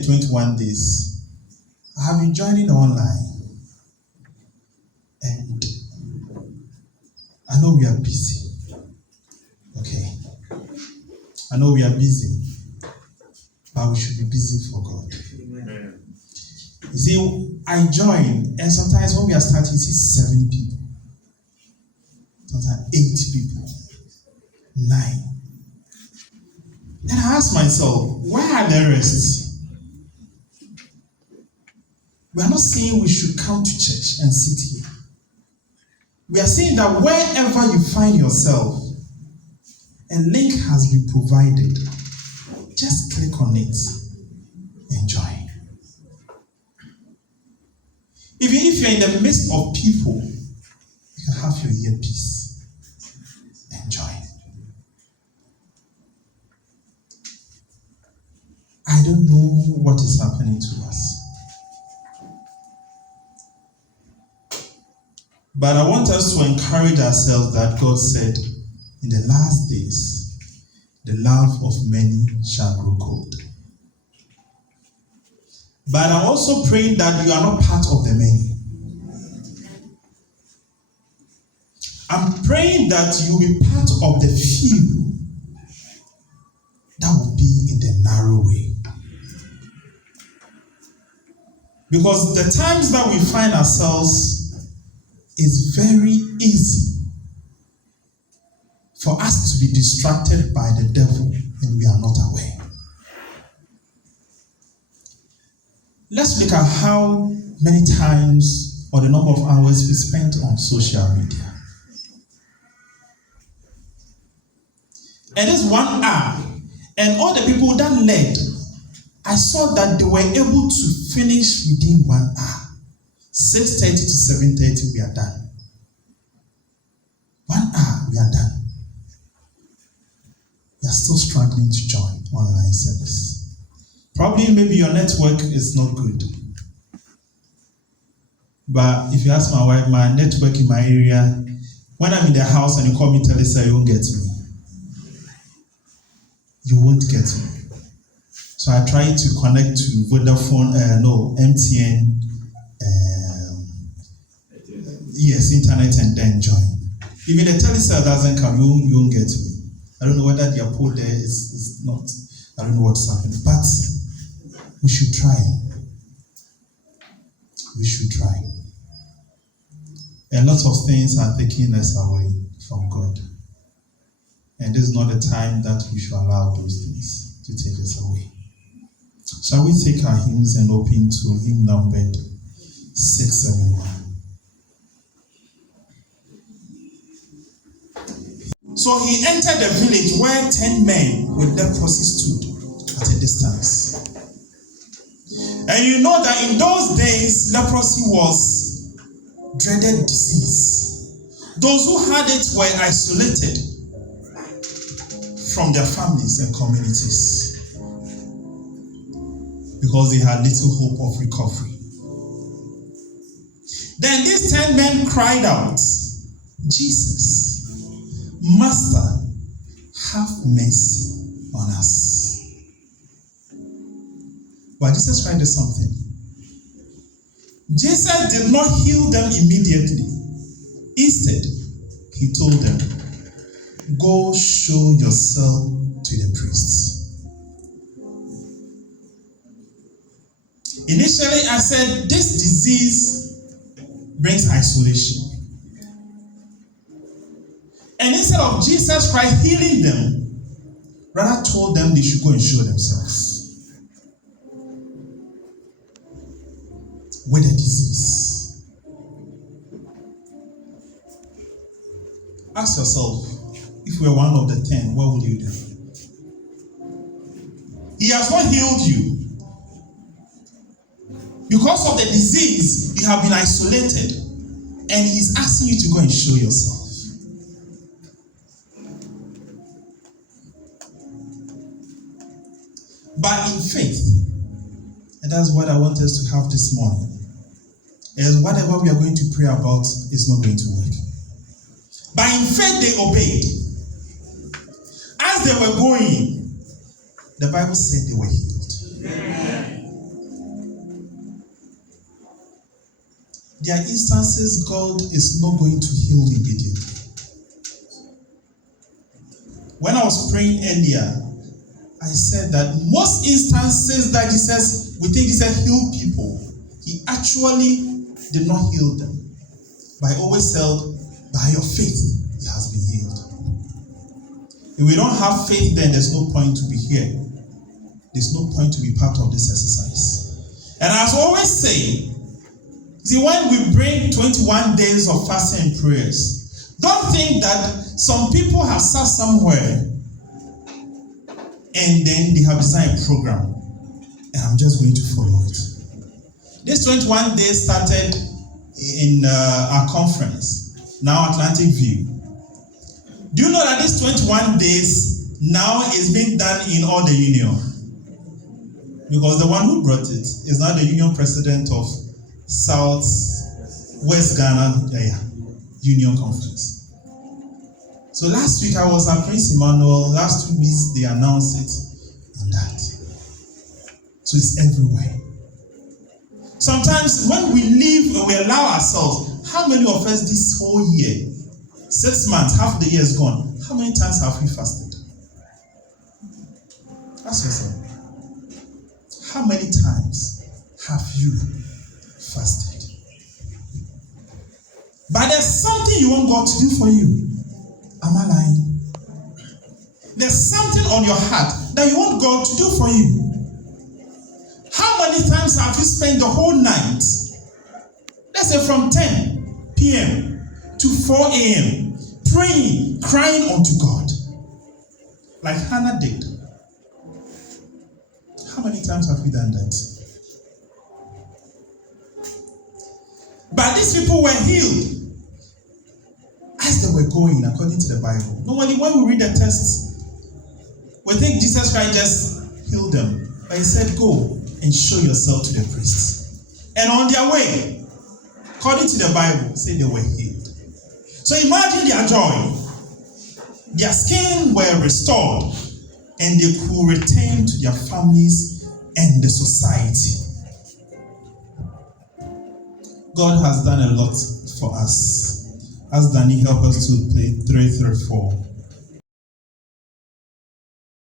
21 days, I have been joining online, and I know we are busy. Okay. I know we are busy, but we should be busy for God. Amen. You see, I join, and sometimes when we are starting, you see 7 people, sometimes 8 people, 9. Then I ask myself, why are the rest? We are not saying we should come to church and sit here. We are saying that wherever you find yourself, a link has been provided. Just click on it and join. Even if you're in the midst of people, you can have your earpiece and join. I don't know what is happening to us, but I want us to encourage ourselves that God said, in the last days, the love of many shall grow cold. But I'm also praying that you are not part of the many. I'm praying that you will be part of the few that will be in the narrow way. Because the times that we find ourselves is very easy for us to be distracted by the devil and we are not aware. Let's look at how many times or the number of hours we spent on social media. It is 1 hour, and all the people that led, I saw that they were able to finish within 1 hour. 6:30 to 7:30 we are done. 1 hour we are done. You are still struggling to join online service. Probably maybe your network is not good. But if you ask my wife, my network in my area, when I'm in the house and you call me Telisa, you won't get me. You won't get me. So I try to connect to Vodafone, MTN, internet, and then join. Even the Telisa doesn't come, you won't get me. I don't know whether their pole there is not. I don't know what's happening. But we should try. We should try. A lot of things are taking us away from God. And this is not the time that we should allow those things to take us away. Shall we take our hymns and open to hymn number 671? So he entered the village where 10 men with leprosy stood at a distance. And you know that in those days, leprosy was dreaded disease. Those who had it were isolated from their families and communities because they had little hope of recovery. Then these 10 men cried out, Jesus, Master, have mercy on us. But Jesus tried something. Jesus did not heal them immediately. Instead, he told them, go show yourself to the priests. Initially, I said this disease brings isolation. And instead of Jesus Christ healing them, rather told them they should go and show themselves with the disease. Ask yourself, if you were one of the 10, what would you do? He has not healed you. Because of the disease, you have been isolated, and he's asking you to go and show yourself. But in faith, and that's what I want us to have this morning, is whatever we are going to pray about is not going to work. But in faith, they obeyed. As they were going, the Bible said they were healed. Amen. there are instances God is not going to heal immediately. When I was praying earlier, I said that most instances that Jesus, we think Jesus healed people, he actually did not heal them. But I always said, by your faith, he has been healed. If we don't have faith, then there's no point to be here. There's no point to be part of this exercise. And as I always say, see, when we bring 21 days of fasting and prayers, don't think that some people have sat somewhere and then they have designed a program and I'm just going to follow it. This 21 days started in our conference, now Atlantic View. Do you know that this 21 days now is being done in all the union? Because the one who brought it is now the union president of South West Ghana Union Conference. So last week I was at Prince Emmanuel. Last 2 weeks they announced it and that. So it's everywhere. Sometimes when we live and we allow ourselves, how many of us this whole year, 6 months, half the year is gone, how many times have we fasted? Ask yourself. How many times have you fasted? But there's something you want God to do for you. Am I lying? There's something on your heart that you want God to do for you. How many times have you spent the whole night, let's say from 10 p.m. to 4 a.m., praying, crying unto God, like Hannah did? How many times have we done that? But these people were healed as they were going according to the Bible. Normally, when we read the text, we think Jesus Christ just healed them. But he said, go and show yourself to the priests. And on their way, according to the Bible, say they were healed. So imagine their joy. Their skin were restored and they could return to their families and the society. God has done a lot for us. As Danny helped us to play 334.